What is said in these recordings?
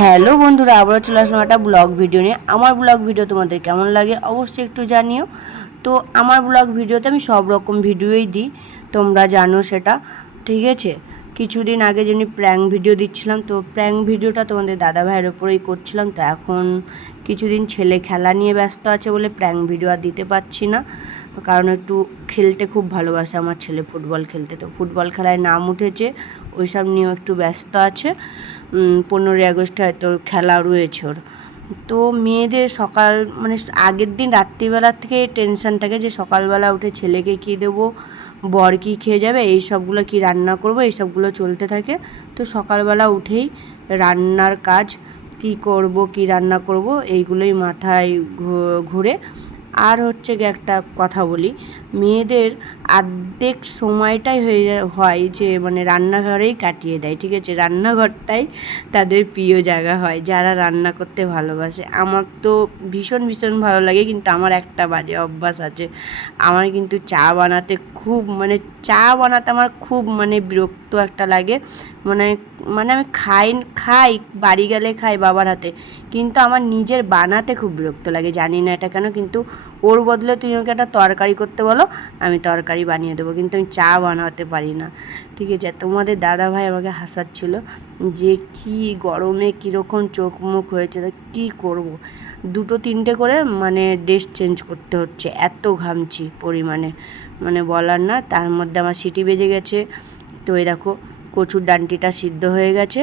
Hello বন্ধুরা, আবারও চলে আসলাম একটা ব্লগ ভিডিও নিয়ে। আমার ব্লগ ভিডিও তোমাদের কেমন লাগে অবশ্যই একটু জানিও। তো আমার ব্লগ ভিডিওতে আমি সব রকম ভিডিওই দিই, তোমরা জানো সেটা, ঠিক আছে। কিছুদিন আগে যেমনি প্র্যাঙ্ক ভিডিও দিচ্ছিলাম, তো প্র্যাঙ্ক ভিডিওটা তোমাদের দাদা ভাইয়ের ওপরেই করছিলাম। তো এখন কিছুদিন ছেলে খেলা নিয়ে ব্যস্ত আছে বলে প্র্যাঙ্ক ভিডিও আর দিতে পারছি না, কারণ একটু খেলতে খুব ভালোবাসে আমার ছেলে, ফুটবল খেলতে। তো ফুটবল খেলায় নাম উঠেছে, ওইসব নিয়েও একটু ব্যস্ত আছে। 15ই আগস্টে হয়তো খেলা রয়েছে ওর। তো মেয়েদের সকাল মানে আগের দিন রাত্রিবেলার থেকে টেনশান থাকে যে সকালবেলা উঠে ছেলেকে কী দেবো, বর কী খেয়ে যাবে, এই সবগুলো কী রান্না করব, এই সবগুলো চলতে থাকে। তো সকালবেলা উঠেই রান্নার কাজ, কী করব কী রান্না করব এইগুলোই মাথায় ঘুরে। আর হচ্ছে গিয়ে একটা কথা বলি, মেয়েদের অর্ধেক সময়টাই হয় যে মানে রান্নাঘরেই কাটিয়ে দেয়, ঠিক আছে। রান্নাঘরটাই তাদের প্রিয় জায়গা হয় যারা রান্না করতে ভালোবাসে। আমার তো ভীষণ ভীষণ ভালো লাগে, কিন্তু আমার একটা বাজে অভ্যাস আছে। আমার কিন্তু চা বানাতে খুব আমার খুব বিরক্ত একটা লাগে। মানে মানে আমি খাই বাড়ি গেলে খাই বাবার হাতে, কিন্তু আমার নিজের বানাতে খুব বিরক্ত লাগে, জানি না এটা কেন। কিন্তু ওর বদলে তুমি আমাকে একটা তরকারি করতে বলো, আমি তরকারি বানিয়ে দেবো, কিন্তু আমি চা বানাতে পারি না, ঠিক আছে। তোমাদের দাদা ভাই আমাকে হাসাচ্ছিল যে কি গরমে কীরকম চোখ মুখ হয়েছে, তা কী করবো, 2-3টে করে ড্রেস চেঞ্জ করতে হচ্ছে, এত ঘামছি পরিমাণে বলার না। তার মধ্যে আমার সিটি বেজে গেছে। তো এই দেখো কচুর ডান্টিটা সিদ্ধ হয়ে গেছে।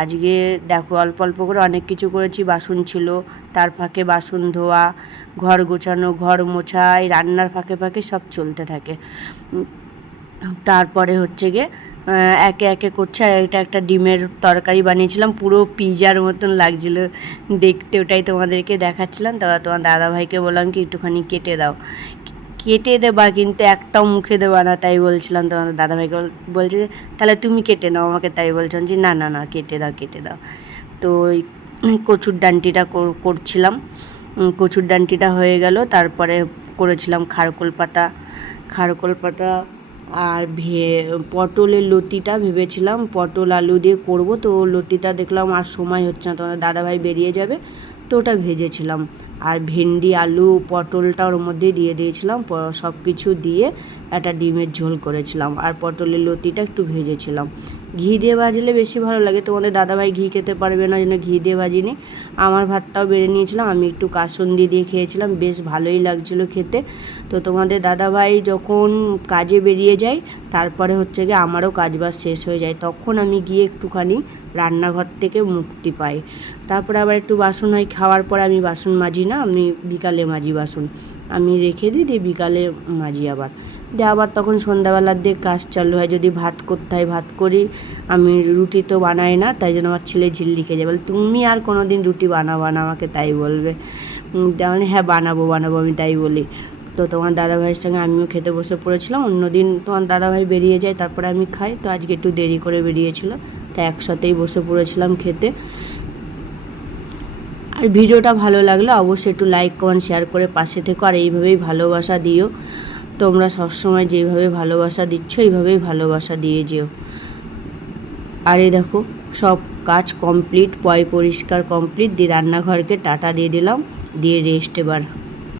আজকে দেখো অল্প অল্প করে অনেক কিছু করেছি, বাসন ছিল, তার ফাঁকে বাসন ধোয়া, ঘর গোছানো, ঘর মোছা, এই রান্নার ফাঁকে ফাঁকে সব চলতে থাকে। তারপরে হচ্ছে গিয়ে একে একে করছে। আর এটা একটা ডিমের তরকারি বানিয়েছিলাম, পুরো পিজার মতন লাগছিল দেখতে, ওটাই তোমাদেরকে দেখাচ্ছিলাম। তারপর তোমার দাদাভাইকে বললাম কি একটুখানি কেটে দেবা, কিন্তু একটাও মুখে দেবা না, তাই বলছিলাম। তোমাদের দাদাভাইকে বলছে যে তাহলে তুমি কেটে নাও আমাকে, তাই বলছিলাম যে না না না কেটে দাও। তো ওই কচুর ডান্টিটা করছিলাম। কচুর ডান্টিটা হয়ে গেল, তারপরে করেছিলাম খারকোল পাতা আর পটলের লতিটা ভেবেছিলাম পটল আলু দিয়ে করব। তো লতিটা দেখলাম আর সময় হচ্ছে না, তোমাদের দাদাভাই বেরিয়ে যাবে, তো ওটা ভেজেছিলাম। আর ভেন্ডি আলু পটলটা ওর মধ্যে দিয়ে দিয়েছিলাম, সব কিছু দিয়ে একটা ডিমের ঝোল করেছিলাম। আর পটলের লতিটা একটু ভেজেছিলাম, ঘি দিয়ে ভাজলে বেশি ভালো লাগে। তোমাদের দাদাভাই ঘি খেতে পারবে না, জন্য ঘি দিয়ে ভাজিনি। আমার ভাতটাও বেড়ে নিয়েছিলাম, আমি একটু কাসুন্দি দিয়ে খেয়েছিলাম, বেশ ভালোই লাগছিলো খেতে। তো তোমাদের দাদাভাই যখন কাজে বেরিয়ে যায়, তারপরে হচ্ছে গিয়ে আমারও কাজবাজ শেষ হয়ে যায়, তখন আমি গিয়ে একটুখানি রান্নাঘর থেকে মুক্তি পাই। তারপরে আবার একটু বাসন হয়, খাওয়ার পরে আমি বাসন মাজি না, আমি বিকালে মাজি বাসন, আমি রেখে দিই, দিয়ে বিকালে মাজি আবার তখন সন্ধ্যাবেলার দিয়ে কাজ চালু হয়। যদি ভাত করতে হয় ভাত করি, আমি রুটি তো বানাই না, তাই জন্য আমার ছেলে ঝিল্লি খেয়ে যায়, বলে তুমি আর কোনো দিন রুটি বানাবো না আমাকে, তাই বলবে। তেমন হ্যাঁ বানাবো আমি তাই বলি। তো তোমার দাদাভাইয়ের সঙ্গে আমিও খেতে বসে পড়েছিলাম। অন্যদিন তোমার দাদাভাই বেরিয়ে যায়, তারপরে আমি খাই, তো আজকে একটু দেরি করে বেরিয়েছিল, তাই একসাথেই বসে পড়েছিলাম খেতে। আর ভিডিওটা ভালো লাগলে অবশ্যই একটু লাইক কমেন্ট শেয়ার করে পাশে থেকো, আর এইভাবেই ভালোবাসা দিও। তোমরা সবসময় যেভাবে ভালোবাসা দিচ্ছ এইভাবেই ভালোবাসা দিয়ে যেও। আর এই দেখো সব কাজ কমপ্লিট, পরিষ্কার কমপ্লিট, দিয়ে রান্নাঘরকে টাটা দিয়ে দিলাম, দিয়ে রেস্ট এবার।